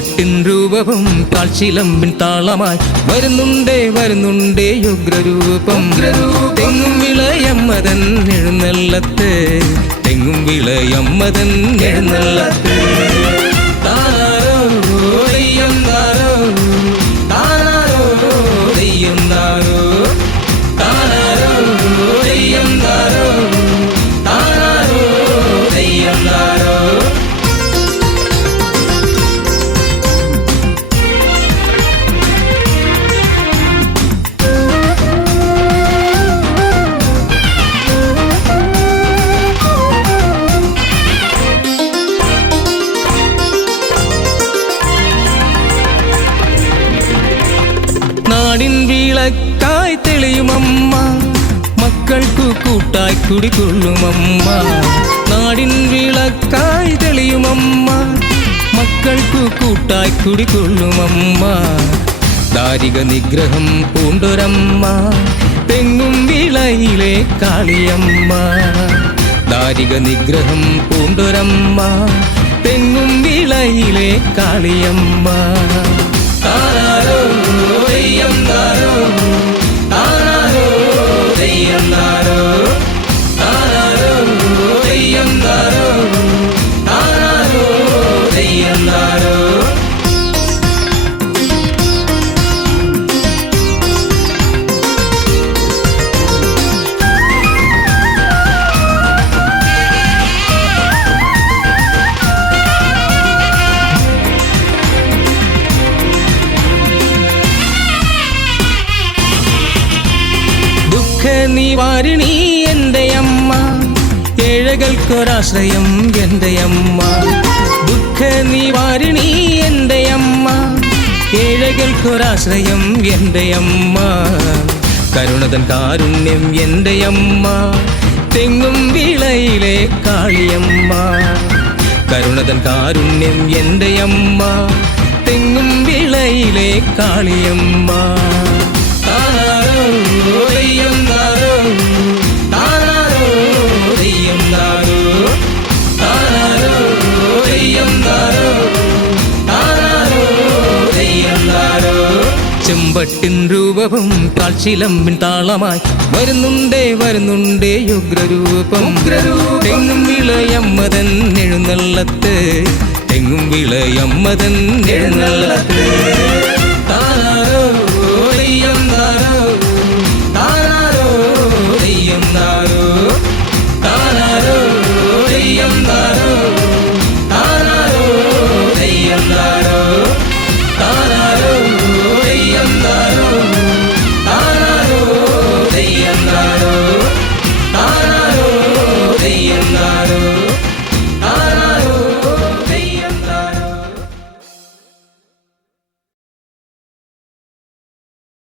ചെമ്പട്ടിൻ രൂപവും കാൽച്ചിലമ്പിൻ താളമായി വരുന്നുണ്ടേ വരുന്നുണ്ടേ ഉഗ്രരൂപം. തെങ്ങും വിളയമ്മതൻ എഴുന്നള്ളത്ത്, തെങ്ങും വിളയമ്മതൻ എഴുന്നള്ളത്ത്. താനാരോ ദെയ്യം താരോ, താനാരോ ദെയ്യം താരോ, താനാരോ ദെയ്യം താരോ, താനാരോ ദെയ്യം താരോ. നാടിൻ വിളക്കായി തെളിയുമമ്മ, മക്കൾക്കു കൂട്ടായി കുടികൊള്ളുമമ്മ. നാടിൻ വിളക്കായി തെളിയുമമ്മ, മക്കൾക്കു കൂട്ടായി കുടികൊള്ളുമമ്മ. ദാരിക നിഗ്രഹം പൂണ്ടൊരമ്മ, തെങ്ങും വിളയിലെ കാളിയമ്മ. ദാരിക നിഗ്രഹം പൂണ്ടൊരമ്മ, തെങ്ങും വിളയിലെ കാളിയമ്മ. താനാരോ ദെയ്യം താരോ, താനാരോ ദെയ്യം താരോ, താനാരോ ദെയ്യം താരോ, താനാരോ ദെയ്യം താരോ. നിവാരിണി എൻ്റെ അമ്മ, ഏഴകൾക്കൊരാശ്രയം എൻ്റെ അമ്മ. ദുഃഖ നിവാരിണി എൻ്റെ അമ്മ, ഏഴകൾക്കൊരാശ്രയം എൻ്റെ അമ്മ. കരുണതൻ കാരുണ്യം എൻ്റെ അമ്മ, തെങ്ങും വിളയിലെ കാളിയമ്മ. കരുണതൻ കാരുണ്യം എൻ്റെ അമ്മ, തെങ്ങും വിളയിലെ കാളിയമ്മ. താനാരോ ദെയ്യം താരോ, താനാരോ ദെയ്യം താരോ, താനാരോ ദെയ്യം താരോ, താനാരോ ദെയ്യം താരോ. ചെമ്പട്ടിൻ രൂപവും കാൽച്ചിലമ്പിൻ താളമായി വരുന്നുണ്ടേ വരുന്നുണ്ടേ ഉഗ്രരൂപം. തെങ്ങും വിളയമ്മതൻ എഴുന്നള്ളത്ത്, തെങ്ങും വിളയമ്മതൻ എഴുന്നള്ളത്ത്.